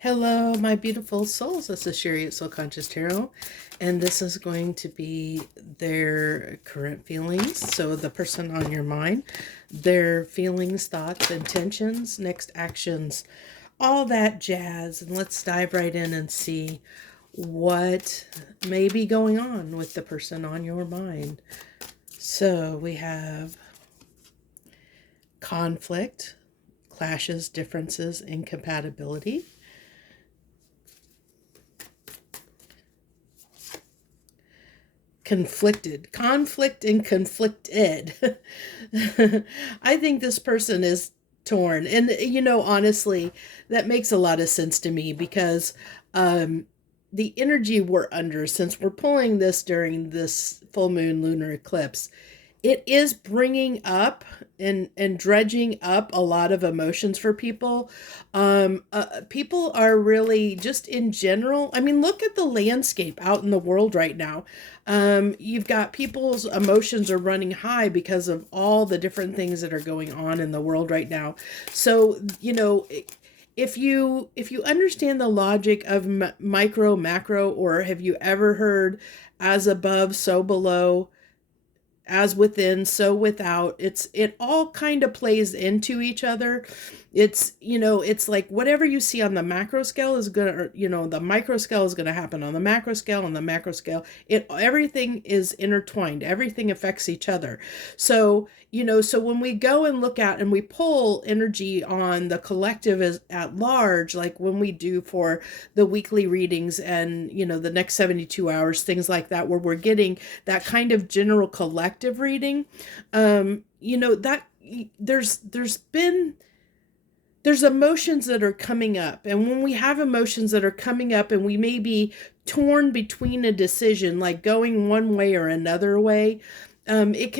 Hello, my beautiful souls. This is Sherry at Soul Conscious Tarot, and this is going to be their current feelings. So, the person on your mind, their feelings, thoughts, intentions, next actions, all that jazz. And let's dive right in and see what may be going on with the person on your mind. So, we have conflict, clashes, differences, incompatibility. Conflict and conflicted. I think this person is torn. And, honestly, that makes a lot of sense to me because the energy we're under, since we're pulling this during this full moon lunar eclipse, it is bringing up and dredging up a lot of emotions for people. People are really just in general. I mean, look at the landscape out in the world right now. You've got people's emotions are running high because of all the different things that are going on in the world right now. So, if you understand the logic of micro macro, or have you ever heard as above so below, as within so without, it all kind of plays into each other. It's like whatever you see on the macro scale is gonna, the micro scale is gonna happen on the macro scale. On the macro scale, everything is intertwined, everything affects each other. So so when we go and look at and we pull energy on the collective as at large, like when we do for the weekly readings and the next 72 hours, things like that, where we're getting that kind of general collective reading, that there's emotions that are coming up. And when we have emotions that are coming up and we may be torn between a decision, like going one way or another way, it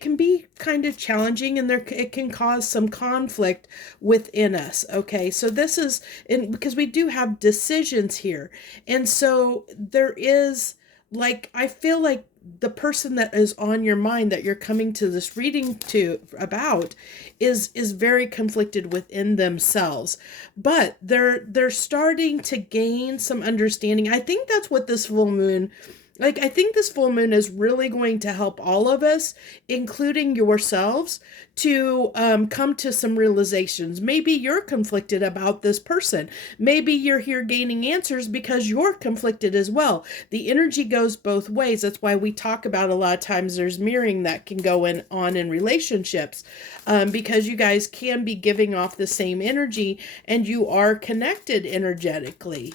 can be kind of challenging, and it can cause some conflict within us. Okay, so this is because we do have decisions here, and so there is, like, I feel like the person that is on your mind that you're coming to this reading to about is very conflicted within themselves, but they're starting to gain some understanding. I think that's what this full moon, like, I think this full moon is really going to help all of us, including yourselves, to come to some realizations. Maybe you're conflicted about this person. Maybe you're here gaining answers because you're conflicted as well. The energy goes both ways. That's why we talk about a lot of times there's mirroring that can go on in relationships, because you guys can be giving off the same energy and you are connected energetically,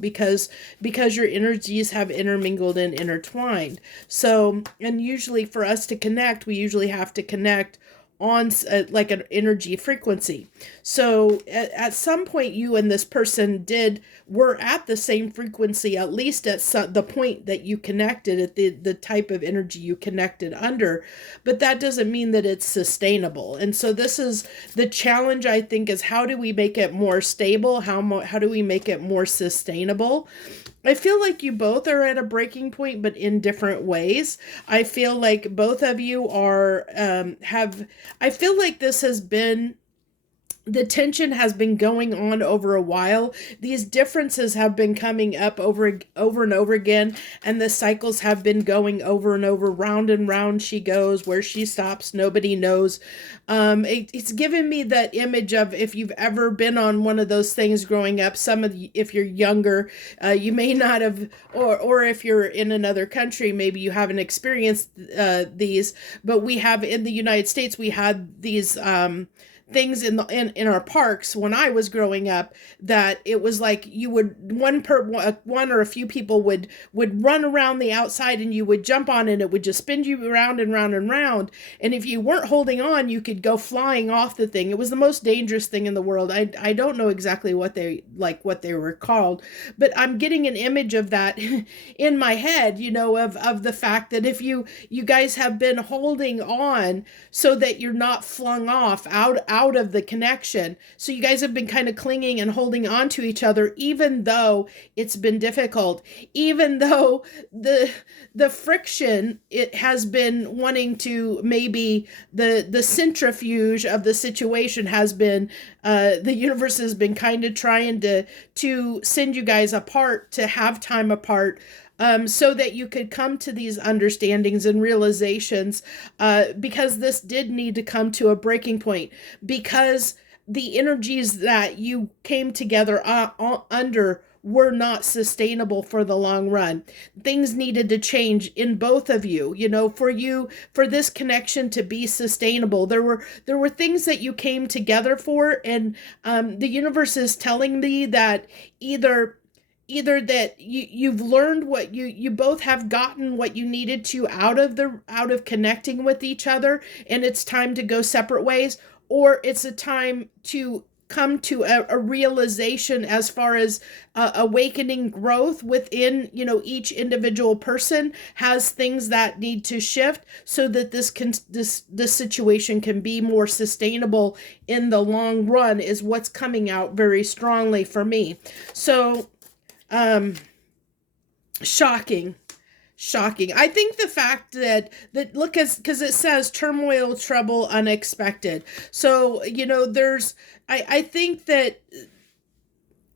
because your energies have intermingled and intertwined. So, and usually for us to connect, we usually have to connect on like an energy frequency. So at some point you and this person were at the same frequency, at least at the point that you connected, at the type of energy you connected under, but that doesn't mean that it's sustainable. And so this is the challenge, I think, is how do we make it more stable? How do we make it more sustainable? I feel like you both are at a breaking point, but in different ways. I feel like both of you are, I feel like the tension has been going on over a while. These differences have been coming up over and over again, and the cycles have been going over and over. Round and round she goes. Where she stops, nobody knows. It's given me that image of, if you've ever been on one of those things growing up, if you're younger, you may not have, or if you're in another country, maybe you haven't experienced these, but we have in the United States, we had these things in our parks when I was growing up, that it was like you would one or a few people would run around the outside, and you would jump on and it would just spin you around and round and round, and if you weren't holding on, you could go flying off the thing. It was the most dangerous thing in the world. I don't know exactly what they were called, but I'm getting an image of that in my head, of the fact that if you guys have been holding on so that you're not flung off out out of the connection. So you guys have been kind of clinging and holding on to each other, even though it's been difficult, even though the friction, it has been wanting to, maybe the centrifuge of the situation has been, the universe has been kind of trying to send you guys apart, to have time apart, so that you could come to these understandings and realizations, because this did need to come to a breaking point, because the energies that you came together under were not sustainable for the long run. Things needed to change in both of you, for this connection to be sustainable. There were things that you came together for, and the universe is telling me that either that you've learned what you both have gotten what you needed to out of connecting with each other, and it's time to go separate ways, or it's a time to come to a realization as far as awakening growth within, each individual person has things that need to shift, so that this situation can be more sustainable in the long run, is what's coming out very strongly for me. So shocking. I think the fact that look, because it says turmoil, trouble, unexpected. So, I think that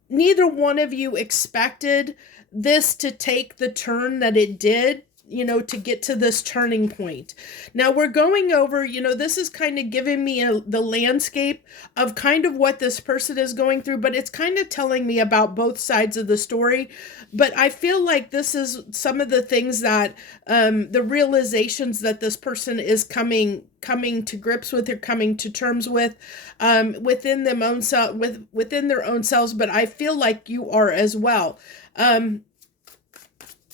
neither one of you expected this to take the turn that it did, to get to this turning point. Now we're going over, this is kind of giving me the landscape of kind of what this person is going through, but it's kind of telling me about both sides of the story. But I feel like this is some of the things that, the realizations that this person is coming to grips with, or coming to terms with, within their own selves. But I feel like you are as well.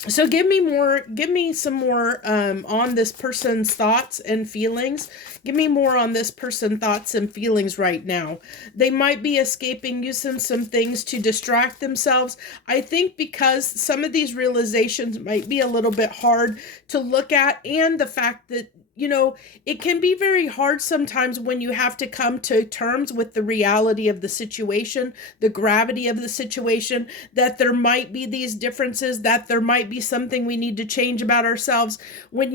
So give me some more on this person's thoughts and feelings. Give me more on this person's thoughts and feelings right now. They might be escaping, using some things to distract themselves. I think because some of these realizations might be a little bit hard to look at, and the fact that, it can be very hard sometimes when you have to come to terms with the reality of the situation, the gravity of the situation, that there might be these differences, that there might be something we need to change about ourselves. When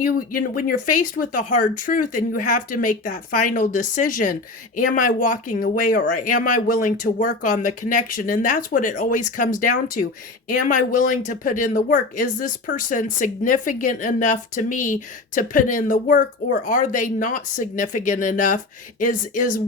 when you're faced with the hard truth and you have to make that final decision, am I walking away, or am I willing to work on the connection? And that's what it always comes down to. Am I willing to put in the work? Is this person significant enough to me to put in the work? Or are they not significant enough? Is it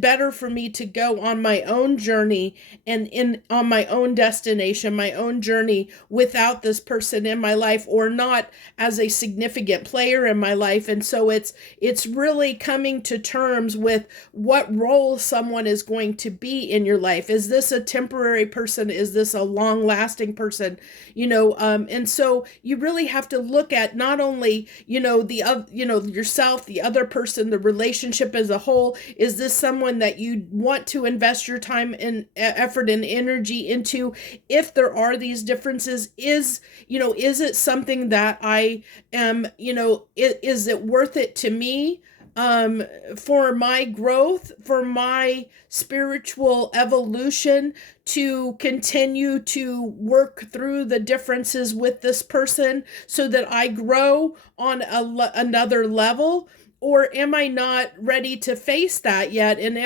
better for me to go on my own journey and on my own destination, my own journey, without this person in my life, or not as a significant player in my life? And so it's really coming to terms with what role someone is going to be in your life. Is this a temporary person? Is this a long-lasting person? And so you really have to look at not only, yourself, the other person, the relationship as a whole. Is this someone that you want to invest your time and effort and energy into? If there are these differences, is it something that I am, is it worth it to me? For my growth, for my spiritual evolution, to continue to work through the differences with this person so that I grow on another level? Or am I not ready to face that yet? And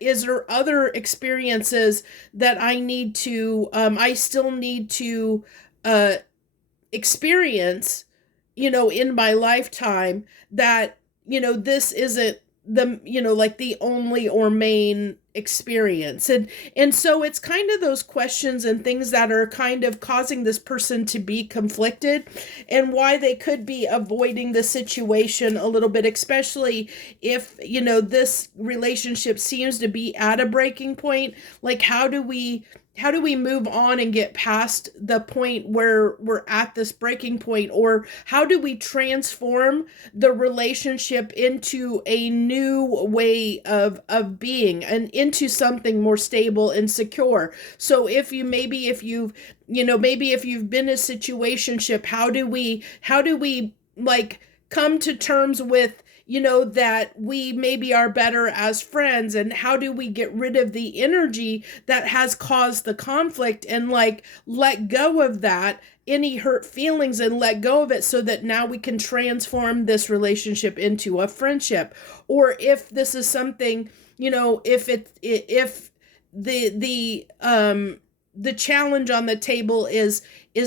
is there other experiences that I still need to experience, in my lifetime, that this isn't the only or main experience. And so it's kind of those questions and things that are kind of causing this person to be conflicted, and why they could be avoiding the situation a little bit, especially if, this relationship seems to be at a breaking point. Like, how do we move on and get past the point where we're at this breaking point? Or how do we transform the relationship into a new way of being, and into something more stable and secure? So if you've been in a situationship, how do we come to terms with, that we maybe are better as friends, and how do we get rid of the energy that has caused the conflict, and like let go of that, any hurt feelings, and let go of it, so that now we can transform this relationship into a friendship. Or if this is something, if the challenge on the table is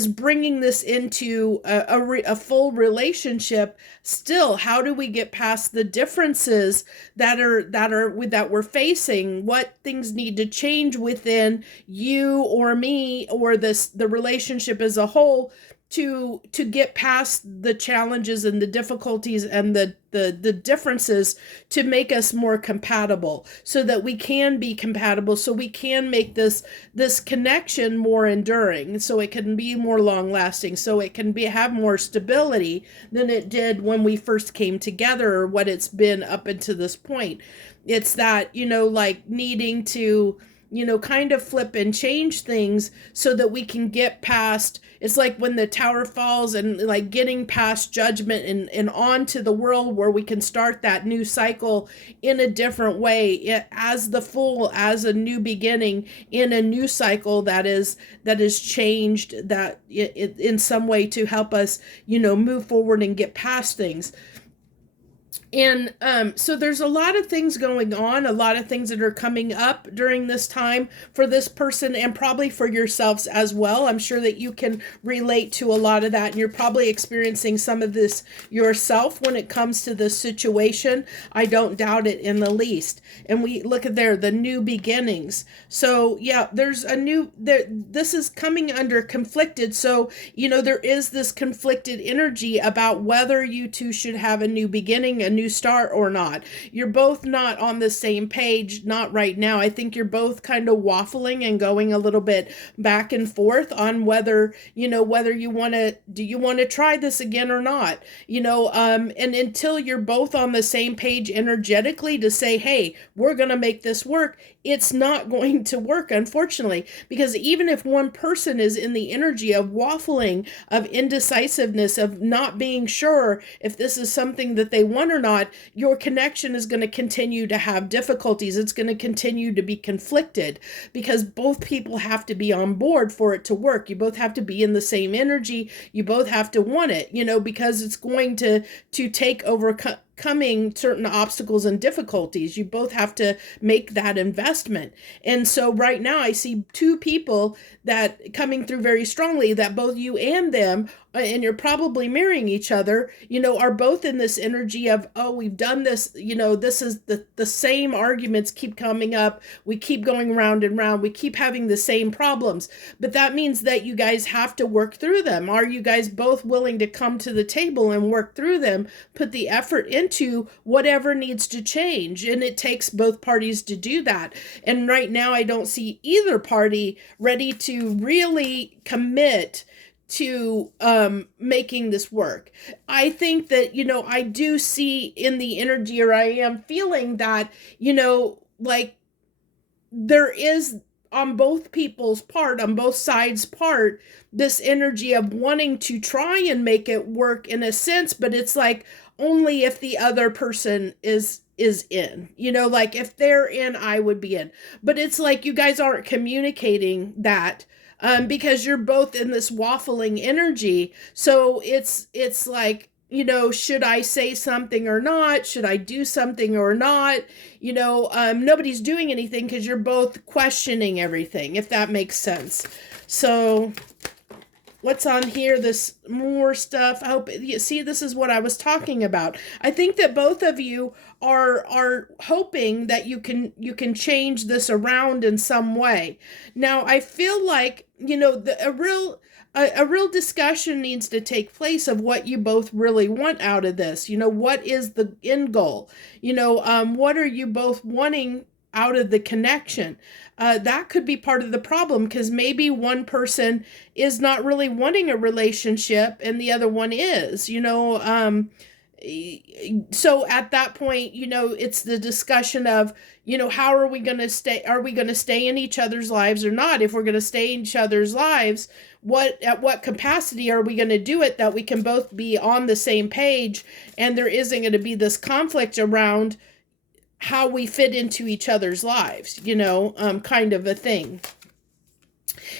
bringing this into a full relationship, still, how do we get past the differences that we're facing? What things need to change within you or me or the relationship as a whole, to get past the challenges and the difficulties and the differences, to make us more compatible, so that we can be compatible, so we can make this connection more enduring, so it can be more long lasting, so it can have more stability than it did when we first came together, or what it's been up until this point. It's that, like needing to, kind of flip and change things, so that we can get past, it's like when the tower falls, and like getting past judgment and on to the world, where we can start that new cycle in a different way, as a new beginning in a new cycle that is changed, that in some way, to help us, move forward and get past things. And so there's a lot of things going on, a lot of things that are coming up during this time for this person, and probably for yourselves as well. I'm sure that you can relate to a lot of that, and you're probably experiencing some of this yourself when it comes to this situation. I don't doubt it in the least. And we look at the new beginnings. So yeah, this is coming under conflicted. So, there is this conflicted energy about whether you two should have a new beginning, a new start, or not. You're both not on the same page, not right now. I think you're both kind of waffling and going a little bit back and forth on whether you want to try this again or not. And until you're both on the same page energetically to say, hey, we're going to make this work, it's not going to work, unfortunately, because even if one person is in the energy of waffling, of indecisiveness, of not being sure if this is something that they want or not, your connection is going to continue to have difficulties. It's going to continue to be conflicted, because both people have to be on board for it to work. You both have to be in the same energy. You both have to want it, because it's going to take overcoming certain obstacles and difficulties. You both have to make that investment. And so right now I see two people that coming through very strongly, that both you and them, and you're probably mirroring each other, are both in this energy of, oh, we've done this, this is the same arguments keep coming up. We keep going round and round. We keep having the same problems. But that means that you guys have to work through them. Are you guys both willing to come to the table and work through them, put the effort into whatever needs to change? And it takes both parties to do that. And right now, I don't see either party ready to really commit to making this work. I think that, I do see in the energy, or I am feeling that, like there is on both people's part, on both sides' part, this energy of wanting to try and make it work in a sense, but it's like only if the other person is in, like if they're in, I would be in. But it's like you guys aren't communicating that. Because you're both in this waffling energy. So it's like, should I say something or not? Should I do something or not? Nobody's doing anything because you're both questioning everything, if that makes sense. So what's on here? This more stuff. I hope you see, this is what I was talking about. I think that both of you are hoping that you can change this around in some way. Now, I feel like, a real discussion needs to take place of what you both really want out of this. What is the end goal? What are you both wanting out of the connection? That could be part of the problem, because maybe one person is not really wanting a relationship and the other one is, So at that point, it's the discussion of, how are we going to stay? Are we going to stay in each other's lives or not? If we're going to stay in each other's lives, at what capacity are we going to do it that we can both be on the same page, and there isn't going to be this conflict around how we fit into each other's lives, kind of a thing.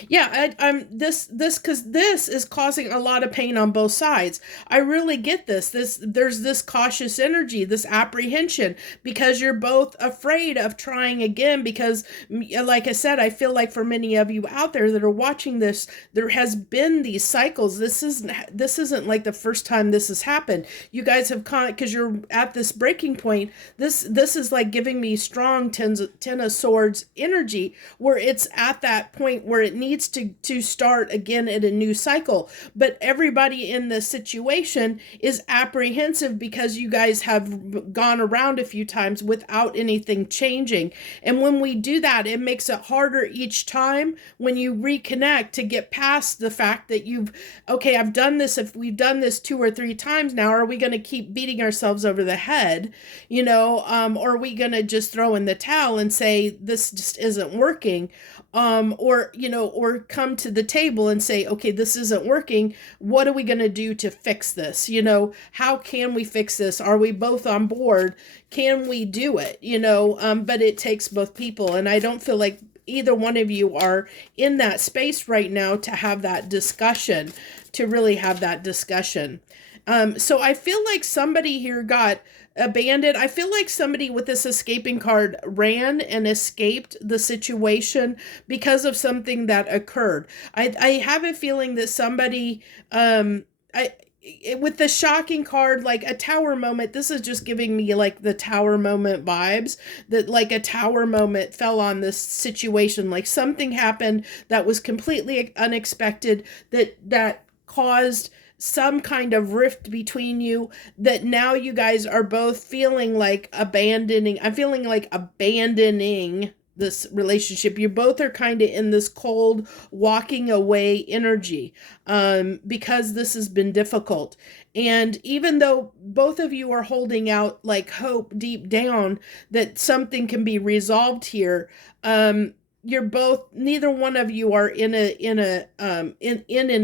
Yeah, I'm because this is causing a lot of pain on both sides. I really get this. There's this cautious energy, this apprehension, because you're both afraid of trying again. Because, like I said, I feel like for many of you out there that are watching this, there has been these cycles. This isn't like the first time this has happened. You guys have because you're at this breaking point. This is like giving me strong Ten of Swords energy, where it's at that point where it needs to start again at a new cycle. But everybody in the situation is apprehensive because you guys have gone around a few times without anything changing. And when we do that, it makes it harder each time when you reconnect to get past the fact that I've done this. If we've done this 2 or 3 times now, are we going to keep beating ourselves over the head, or are we going to just throw in the towel and say, this just isn't working? Or come to the table and say, okay, this isn't working. What are we going to do to fix this? How can we fix this? Are we both on board? Can we do it? But it takes both people. And I don't feel like either one of you are in that space right now to have that discussion, to really have that discussion. So I feel like somebody here got abandoned. I feel like somebody with this escaping card ran and escaped the situation because of something that occurred. I have a feeling that somebody, with the shocking card, like a tower moment, this is just giving me like the tower moment vibes, that like a tower moment fell on this situation. Like something happened that was completely unexpected, that caused some kind of rift between you, that now you guys are both feeling like abandoning. I'm feeling like abandoning this relationship. You both are kind of in this cold walking away energy, because this has been difficult. And even though both of you are holding out like hope deep down that something can be resolved here, neither one of you are in an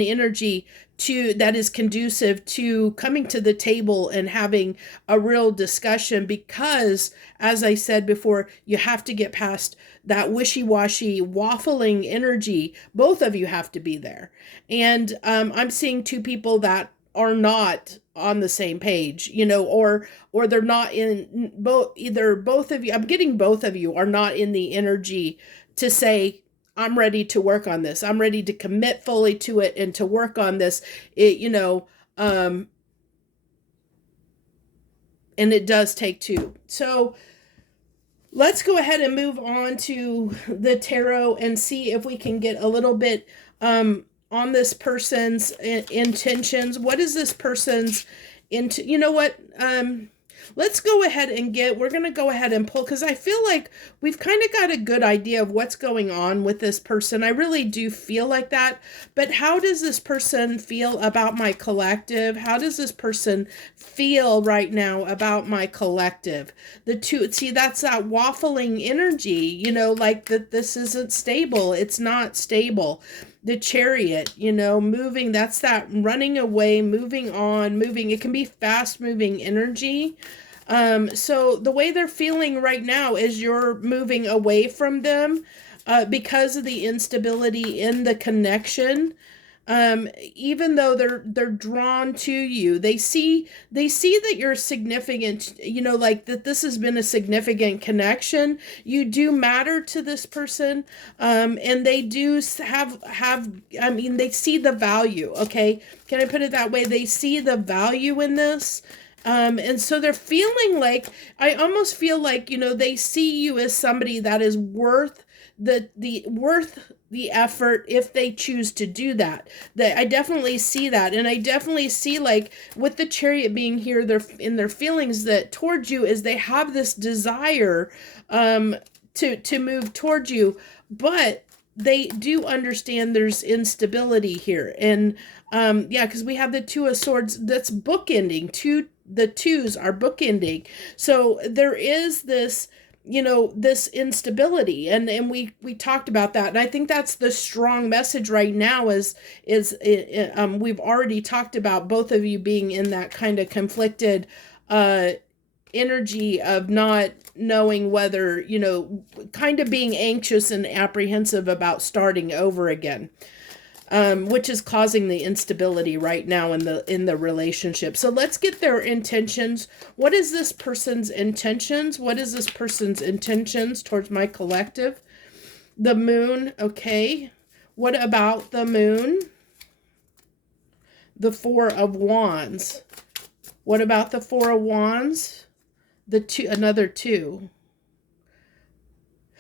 energy that is conducive to coming to the table and having a real discussion, because, as I said before, you have to get past that wishy-washy waffling energy. Both of you have to be there. And I'm seeing 2 people that are not on the same page, or they're not in both of you. I'm getting both of you are not in the energy to say, I'm ready to work on this. I'm ready to commit fully to it and to work on this. And it does take 2. So let's go ahead and move on to the tarot and see if we can get a little bit on this person's intentions. What is this person's let's go ahead and we're going to go ahead and pull, because I feel like we've kind of got a good idea of what's going on with this person. I really do feel like that. But how does this person feel about my collective? How does this person feel right now about my collective? That's that waffling energy, like that this isn't stable. It's not stable. The Chariot, moving, that's that running away, moving on, moving. It can be fast moving energy. So the way they're feeling right now is you're moving away from them, because of the instability in the connection. Even though they're drawn to you, they see that you're significant, like that this has been a significant connection. You do matter to this person, and they do they see the value. Okay, can I put it that way? They see the value in this. And so they're feeling like, I almost feel like, they see you as somebody that is worth the effort if they choose to do that. I definitely see that. And I definitely see, like, with the Chariot being here, they're in their feelings that towards you is they have this desire to move towards you, but they do understand there's instability here. And because we have the 2 of Swords that's bookending the twos are bookending. So there is this, this instability, and we talked about that, and I think that's the strong message right now is we've already talked about both of you being in that kind of conflicted energy of not knowing whether, kind of being anxious and apprehensive about starting over again, which is causing the instability right now in the relationship. So let's get their intentions. What is this person's intentions? What is this person's intentions towards my collective? The moon, okay. What about the moon? The Four of Wands. What about the Four of Wands? The two, another two.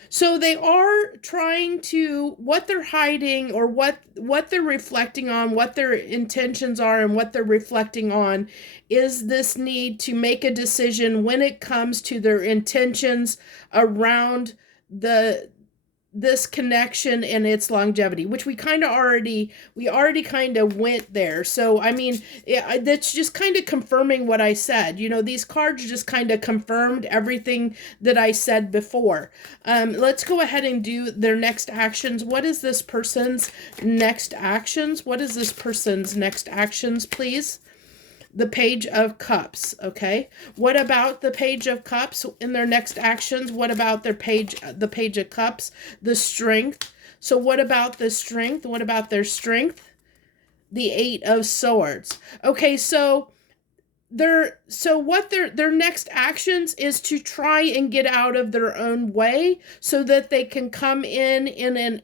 So they are trying to, what they're hiding, or what they're reflecting on, what their intentions are, and what they're reflecting on is this need to make a decision when it comes to their intentions around this connection and its longevity, which we already kind of went there. So, I mean, that's just kind of confirming what I said. These cards just kind of confirmed everything that I said before. Let's go ahead and do their next actions. What is this person's next actions? What is this person's next actions, please? The Page of Cups, okay? What about the Page of Cups in their next actions? What about the Page of Cups? The Strength. So what about the Strength? What about their strength? The Eight of Swords. Okay, so their next actions is to try and get out of their own way so that they can come in an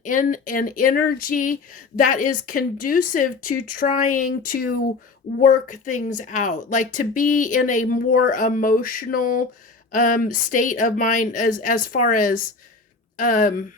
energy that is conducive to trying to work things out, like to be in a more emotional state of mind as far as I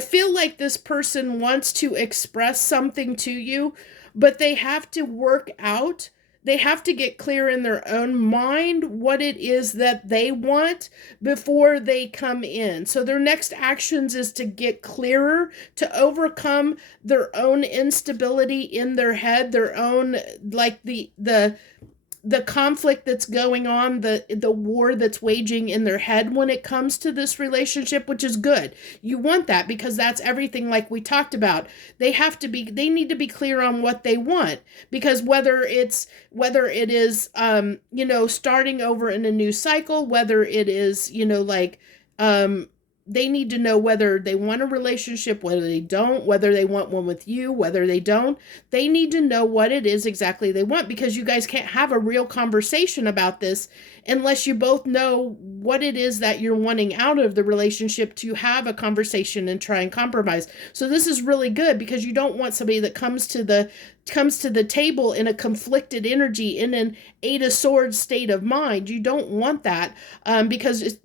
feel like this person wants to express something to you, but they have to work out. They have to get clear in their own mind what it is that they want before they come in. So their next actions is to get clearer, to overcome their own instability in their head, their own, like the conflict that's going on, the war that's waging in their head when it comes to this relationship, which is good. You want that because that's everything like we talked about. They need to be clear on what they want, because whether it is starting over in a new cycle, whether it is they need to know whether they want a relationship, whether they don't, whether they want one with you, whether they don't. They need to know what it is exactly they want, because you guys can't have a real conversation about this unless you both know what it is that you're wanting out of the relationship to have a conversation and try and compromise. So this is really good, because you don't want somebody that comes to the table in a conflicted energy, in an Eight of Swords state of mind. You don't want that, because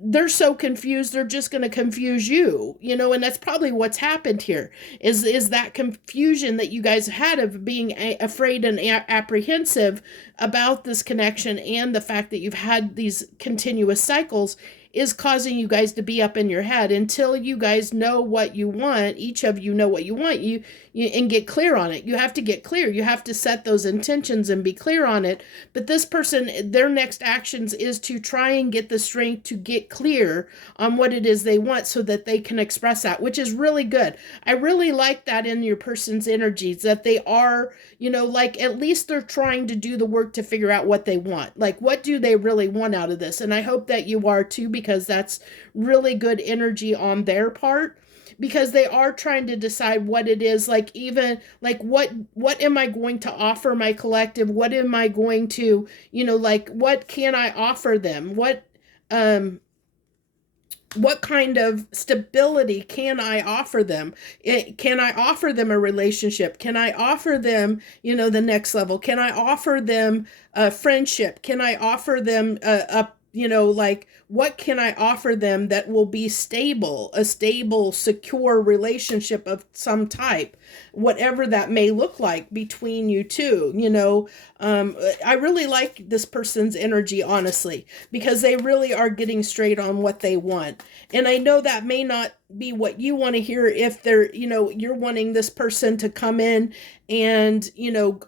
they're so confused, they're just going to confuse you, and that's probably what's happened here, is that confusion that you guys had of being afraid and apprehensive about this connection, and the fact that you've had these continuous cycles is causing you guys to be up in your head. Until you guys know what you want, each of you know what you want, you and get clear on it. You have to get clear. You have to set those intentions and be clear on it. But this person, their next actions is to try and get the strength to get clear on what it is they want so that they can express that, which is really good. I really like that in your person's energies, that they are, at least they're trying to do the work to figure out what they want. Like, what do they really want out of this? And I hope that you are too, because that's really good energy on their part, because they are trying to decide what it is, like, even like what am I going to offer my collective? What am I going to, what can I offer them? What kind of stability can I offer them? Can I offer them a relationship? Can I offer them, the next level? Can I offer them a friendship? Can I offer them what can I offer them that will be stable, a stable, secure relationship of some type, whatever that may look like between you two, I really like this person's energy, honestly, because they really are getting straight on what they want. And I know that may not be what you want to hear. If they're, you're wanting this person to come in and,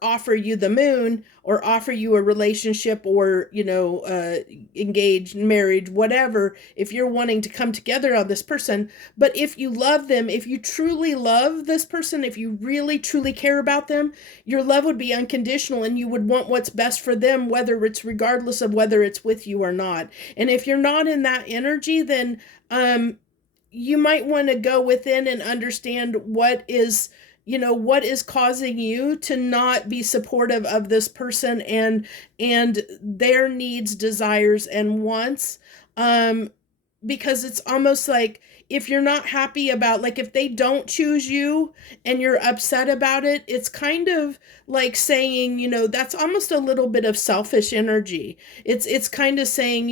offer you the moon or offer you a relationship or, engaged, marriage, whatever, if you're wanting to come together on this person. But if you love them, if you truly love this person, if you really truly care about them, your love would be unconditional and you would want what's best for them, whether it's regardless of whether it's with you or not. And if you're not in that energy, then you might want to go within and understand what is causing you to not be supportive of this person and their needs, desires, and wants. Because it's almost like, if you're not happy about, like, if they don't choose you and you're upset about it, it's kind of like saying, that's almost a little bit of selfish energy. It's kind of saying,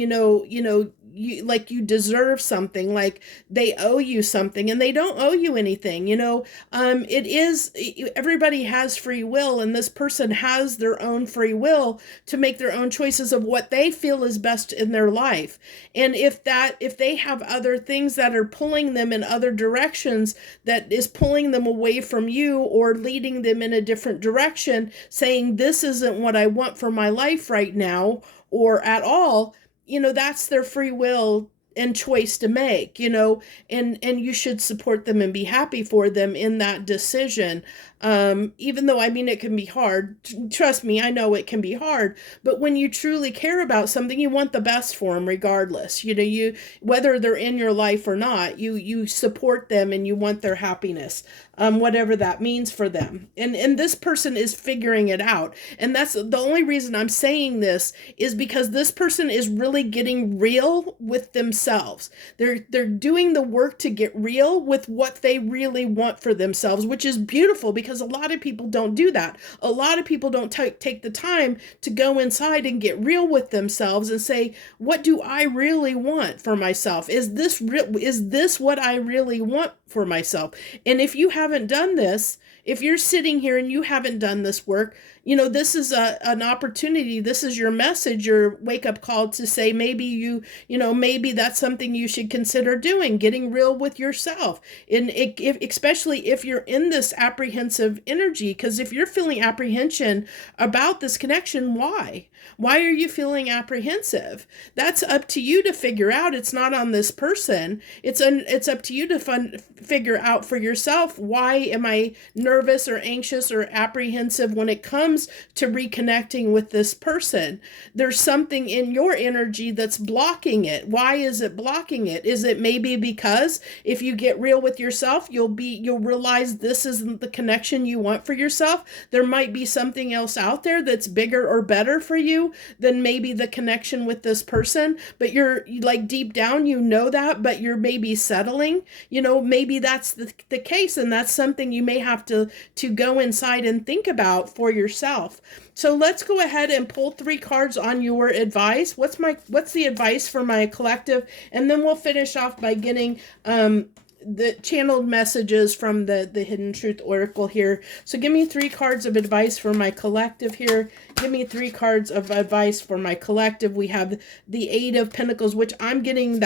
you deserve something, like they owe you something, and they don't owe you anything. It is, everybody has free will, and this person has their own free will to make their own choices of what they feel is best in their life. And if they have other things that are pulling them in other directions, that is pulling them away from you or leading them in a different direction, saying this isn't what I want for my life right now or at all, that's their free will and choice to make, and you should support them and be happy for them in that decision. Even though, it can be hard. Trust me, I know it can be hard, but when you truly care about something, you want the best for them regardless. Whether they're in your life or not, you support them and you want their happiness, whatever that means for them. And this person is figuring it out. And that's the only reason I'm saying this, is because this person is really getting real with themselves. They're doing the work to get real with what they really want for themselves, which is beautiful, because a lot of people don't do that. A lot of people don't take the time to go inside and get real with themselves and say, what do I really want for myself? Is this what I really want for myself? And if you haven't done this, if you're sitting here and you haven't done this work, this is an opportunity. This is your message, your wake-up call to say, maybe maybe that's something you should consider doing, getting real with yourself. And especially if you're in this apprehensive energy, because if you're feeling apprehension about this connection, why? Why are you feeling apprehensive? That's up to you to figure out. It's not on this person. It's up to you to figure out for yourself, why am I nervous or anxious or apprehensive when it comes to reconnecting with this person? There's something in your energy that's blocking it. Why is it blocking it? Is it maybe because if you get real with yourself, you'll realize this isn't the connection you want for yourself? There might be something else out there that's bigger or better for you than maybe the connection with this person, but you're like, deep down, that, but you're maybe settling. Maybe that's the case, and that's something you may have to go inside and think about for yourself. So let's go ahead and pull 3 cards on your advice. What's the advice for my collective? And then we'll finish off by getting the channeled messages from the Hidden Truth Oracle here. So give me 3 cards of advice for my collective here. Give me 3 cards of advice for my collective. We have the 8 of Pentacles, which I'm getting,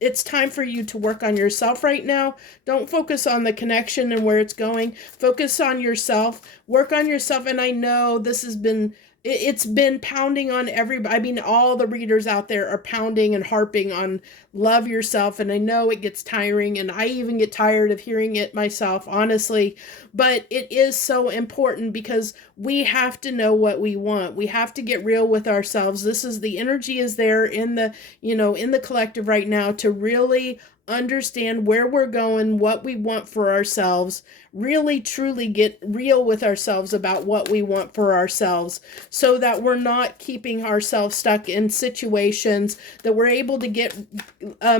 it's time for you to work on yourself right now. Don't focus on the connection and where it's going. Focus on yourself. Work on yourself. And I know this has been, it's been pounding on everybody. All the readers out there are pounding and harping on love yourself. And I know it gets tiring, and I even get tired of hearing it myself, honestly. But it is so important, because we have to know what we want. We have to get real with ourselves. The energy is there in the collective right now to really understand where we're going, what we want for ourselves, really truly get real with ourselves about what we want for ourselves, so that we're not keeping ourselves stuck in situations, that we're able to get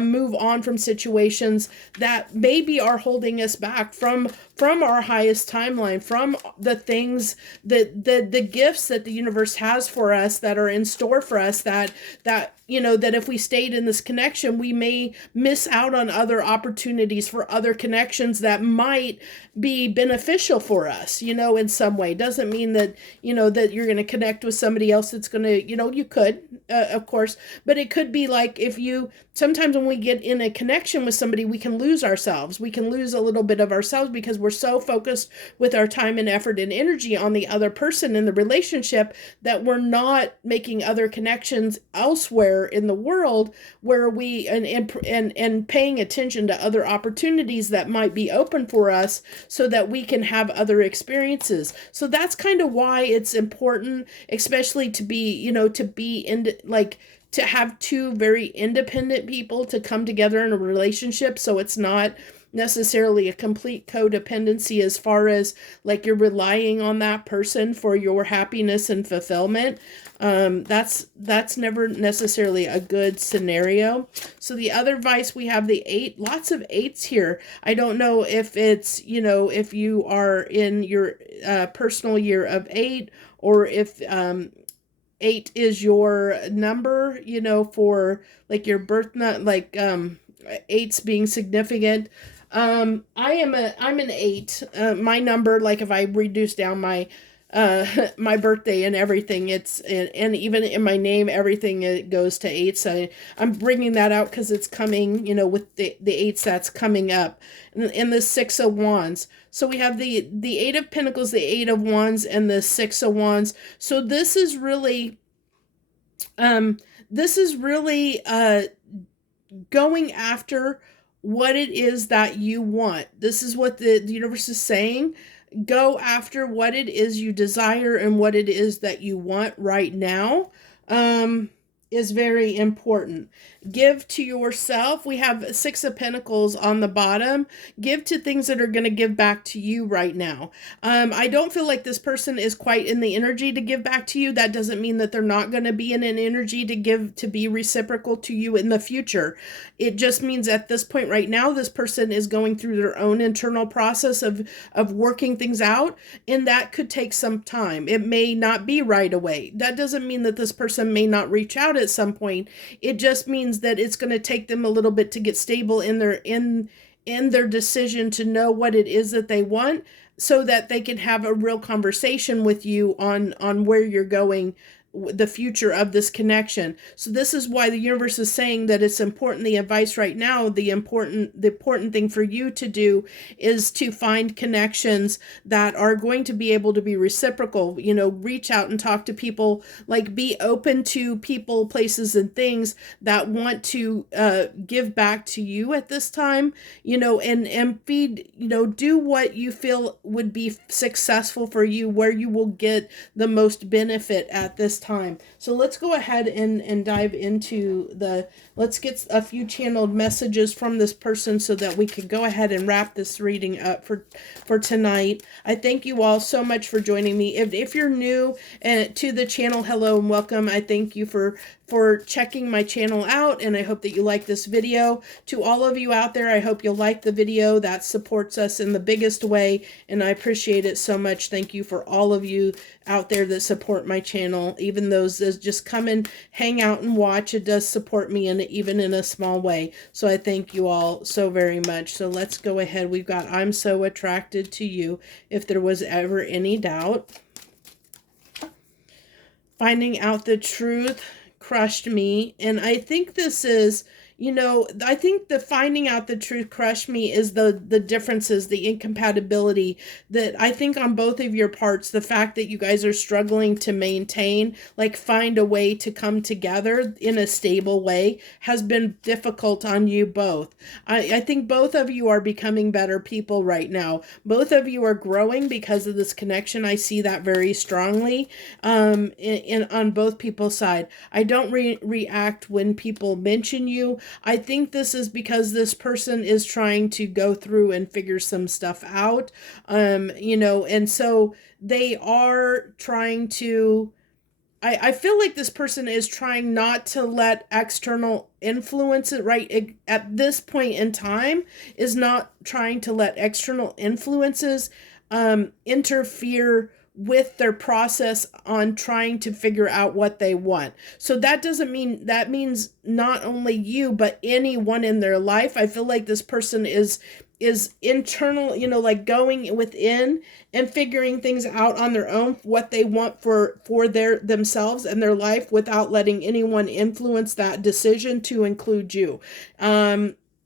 move on from situations that maybe are holding us back from our highest timeline, from the things that the gifts that the universe has for us, that are in store for us, that that if we stayed in this connection, we may miss out on other opportunities for other connections that might be beneficial for us, in some way. Doesn't mean that, that you're going to connect with somebody else that's going to, you could, of course, but it could be like sometimes when we get in a connection with somebody, we can lose ourselves. We can lose a little bit of ourselves because we're so focused with our time and effort and energy on the other person in the relationship that we're not making other connections elsewhere in the world where we and paying attention to other opportunities that might be open for us so that we can have other experiences. So that's kind of why it's important, especially to be, to have two very independent people to come together in a relationship, so it's not necessarily a complete codependency as far as like you're relying on that person for your happiness and fulfillment. That's never necessarily a good scenario. So the other vice, we have the 8, lots of 8s here. I don't know if it's, if you are in your personal year of 8, or if 8 is your number, for like your birth, not like 8s being significant. I'm an 8. My number, like if I reduce down my my birthday and everything, and even in my name, everything, it goes to 8. So I'm bringing that out because it's coming, with the 8s that's coming up, and the 6 of Wands. So we have the 8 of Pentacles, the 8 of Wands, and the 6 of Wands. So this is really going after what it is that you want. This is what the universe is saying. Go after what it is you desire and what it is that you want right now. Is very important. Give to yourself. We have 6 of Pentacles on the bottom. Give to things that are going to give back to you right now. I don't feel like this person is quite in the energy to give back to you. That doesn't mean that they're not going to be in an energy to be reciprocal to you in the future. It just means at this point right now, this person is going through their own internal process of working things out, and that could take some time. It may not be right away. That doesn't mean that this person may not reach out at some point. It just means that it's going to take them a little bit to get stable in their decision to know what it is that they want, so that they can have a real conversation with you on where you're going, the future of this connection. So this is why the universe is saying that it's important. The advice right now, the important thing for you to do is to find connections that are going to be able to be reciprocal. Reach out and talk to people, like be open to people, places, and things that want to give back to you at this time, and feed, do what you feel would be successful for you, where you will get the most benefit at this time. So let's go ahead and dive into let's get a few channeled messages from this person so that we can go ahead and wrap this reading up for tonight. I thank you all so much for joining me. If you're new to the channel, hello and welcome. I thank you for checking my channel out, and I hope that you like this video. To all of you out there, I hope you'll like the video. That supports us in the biggest way, and I appreciate it so much. Thank you for all of you out there that support my channel. Even those that just come and hang out and watch, it does support me, even in a small way. So I thank you all so very much. So let's go ahead. We've got I'm so attracted to you, if there was ever any doubt. Finding out the truth crushed me. And I think this is, I think the finding out the truth crushed me is the differences, the incompatibility that I think on both of your parts, the fact that you guys are struggling to maintain, like find a way to come together in a stable way, has been difficult on you both. I think both of you are becoming better people right now. Both of you are growing because of this connection. I see that very strongly on both people's side. I don't react when people mention you. I think this is because this person is trying to go through and figure some stuff out, and so they are trying to, I feel like this person is trying not to let external influences, right, at this point in time, is not trying to let external influences interfere with their process on trying to figure out what they want. So that doesn't mean, that means not only you, but anyone in their life. I feel like this person is internal, like going within and figuring things out on their own, what they want for their themselves and their life, without letting anyone influence that decision, to include you.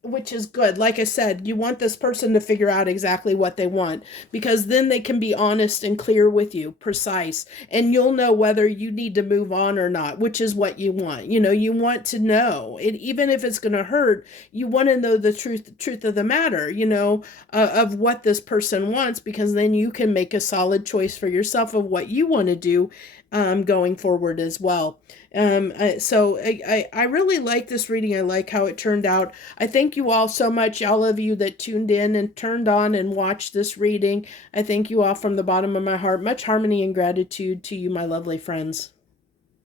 Which is good. Like I said, you want this person to figure out exactly what they want, because then they can be honest and clear with you, precise, and you'll know whether you need to move on or not, which is what you want. You want to know it, even if it's going to hurt. You want to know the truth of the matter, of what this person wants, because then you can make a solid choice for yourself of what you want to do going forward as well. So I really like this reading. I like how it turned out. I thank you all so much, all of you that tuned in and turned on and watched this reading. I thank you all from the bottom of my heart. Much harmony and gratitude to you, my lovely friends.